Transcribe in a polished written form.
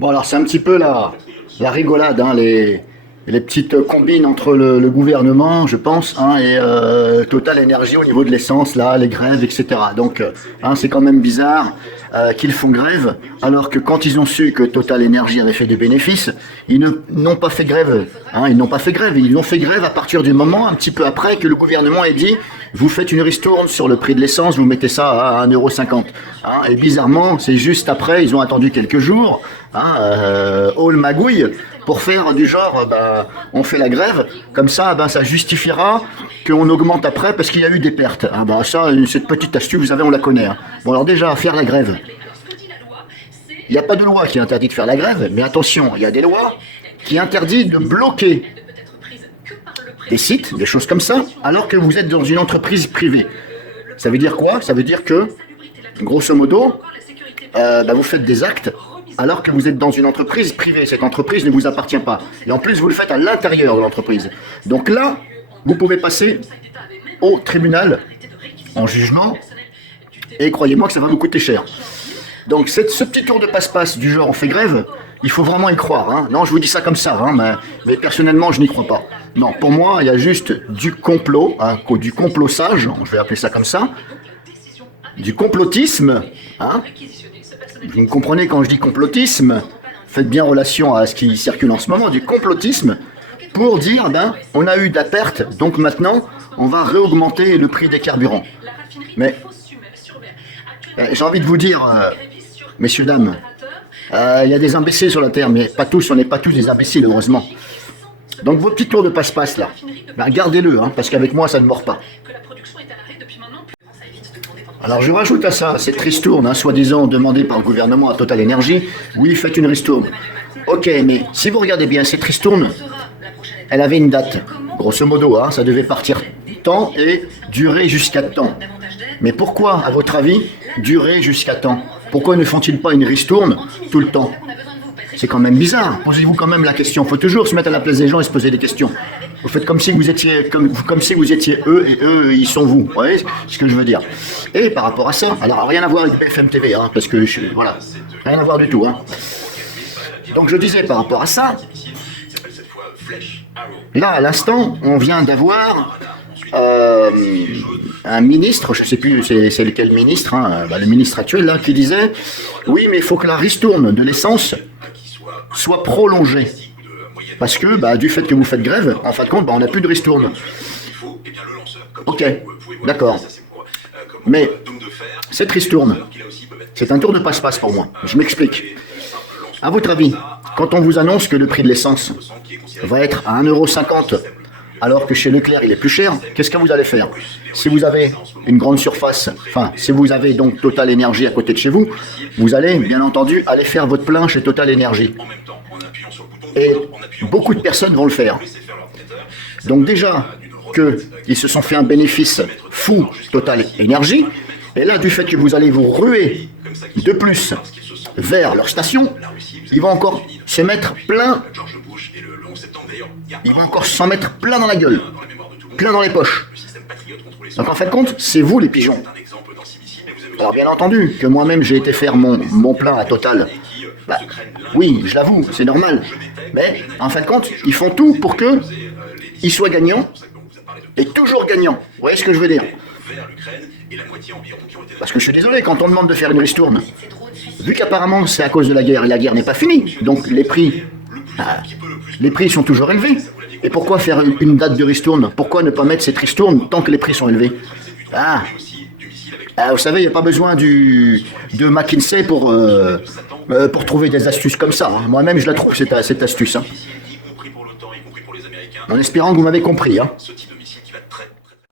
Bon, alors c'est un petit peu la rigolade, hein, les petites combines entre le gouvernement, je pense, hein, et Total Énergie au niveau de l'essence, là, les grèves, etc. Donc, hein, c'est quand même bizarre qu'ils font grève, alors que quand ils ont su que Total Énergie avait fait des bénéfices, n'ont pas fait grève. Hein, ils n'ont pas fait grève. Ils ont fait grève à partir du moment, un petit peu après, que le gouvernement ait dit vous faites une ristourne sur le prix de l'essence, vous mettez ça à 1,50 €. Hein, et bizarrement, c'est juste après, ils ont attendu quelques jours, hein, all magouille, pour faire du genre, on fait la grève, comme ça, ça justifiera qu'on augmente après parce qu'il y a eu des pertes. Ah, ça, cette petite astuce, vous savez, on la connaît. Hein. Bon, alors déjà, faire la grève. Il n'y a pas de loi qui interdit de faire la grève, mais attention, il y a des lois qui interdisent de bloquer des sites, des choses comme ça, alors que vous êtes dans une entreprise privée. Ça veut dire quoi? Ça veut dire que, grosso modo, vous faites des actes alors que vous êtes dans une entreprise privée. Cette entreprise ne vous appartient pas. Et en plus, vous le faites à l'intérieur de l'entreprise. Donc là, vous pouvez passer au tribunal en jugement, et croyez-moi que ça va vous coûter cher. Donc ce petit tour de passe-passe du genre on fait grève, il faut vraiment y croire. Hein. Non, je vous dis ça comme ça, hein, mais personnellement, je n'y crois pas. Non, pour moi, il y a juste du complot, hein, du complossage, je vais appeler ça comme ça, du complotisme. Hein. Vous me comprenez quand je dis complotisme, faites bien relation à ce qui circule en ce moment, du complotisme, pour dire, on a eu de la perte, donc maintenant, on va réaugmenter le prix des carburants. Mais j'ai envie de vous dire, messieurs, dames, il y a des imbéciles sur la Terre, mais pas tous, on n'est pas tous des imbéciles, heureusement. Donc vos petits tours de passe-passe, là, gardez-le, hein, parce qu'avec moi, ça ne mord pas. Alors je rajoute à ça cette ristourne, hein, soi-disant demandée par le gouvernement à Total Énergie. Oui, faites une ristourne. Ok, mais si vous regardez bien, cette ristourne, elle avait une date. Grosso modo, hein, ça devait partir temps et durer jusqu'à temps. Mais pourquoi, à votre avis, durer jusqu'à temps? Pourquoi ne font-ils pas une ristourne tout le temps? C'est quand même bizarre. Posez-vous quand même la question. Il faut toujours se mettre à la place des gens et se poser des questions. Vous faites comme si vous étiez comme si vous étiez eux et eux ils sont vous. Vous voyez ce que je veux dire? Et par rapport à ça, alors rien à voir avec BFM TV, hein, parce que voilà, rien à voir du tout. Hein. Donc je disais par rapport à ça, là à l'instant, on vient d'avoir un ministre, je ne sais plus c'est lequel ministre, hein, le ministre actuel là, qui disait oui mais il faut que la ristourne de l'essence soit prolongée. Parce que du fait que vous faites grève, en fin de compte, on n'a plus de ristourne. Ok, d'accord. Mais cette ristourne, c'est un tour de passe-passe pour moi. Je m'explique. À votre avis, quand on vous annonce que le prix de l'essence va être à 1,50 €, alors que chez Leclerc il est plus cher, qu'est-ce que vous allez faire? Si vous avez une grande surface, si vous avez donc Total Énergie à côté de chez vous, vous allez bien entendu aller faire votre plein chez Total Énergie. Et beaucoup de personnes vont le faire. Donc déjà qu'ils se sont fait un bénéfice fou Total Énergie, et là du fait que vous allez vous ruer de plus vers leur station, ils vont encore se mettre plein, ils vont encore s'en mettre plein dans la gueule, plein dans les poches. Donc en fin de compte, c'est vous les pigeons. Alors bien entendu que moi-même j'ai été faire mon plein à Total. Oui, je l'avoue, c'est normal. Mais en fin de compte, ils font tout pour qu'ils soient gagnants et toujours gagnants. Vous voyez ce que je veux dire? Parce que je suis désolé, quand on demande de faire une ristourne, vu qu'apparemment c'est à cause de la guerre et la guerre n'est pas finie, donc les prix sont toujours élevés. Et pourquoi faire une date de ristourne? Pourquoi ne pas mettre cette ristourne tant que les prix sont élevés? Vous savez, il n'y a pas besoin de McKinsey pour trouver des astuces comme ça. Hein. Moi-même, je la trouve, cette astuce. Hein. En espérant que vous m'avez compris. Hein.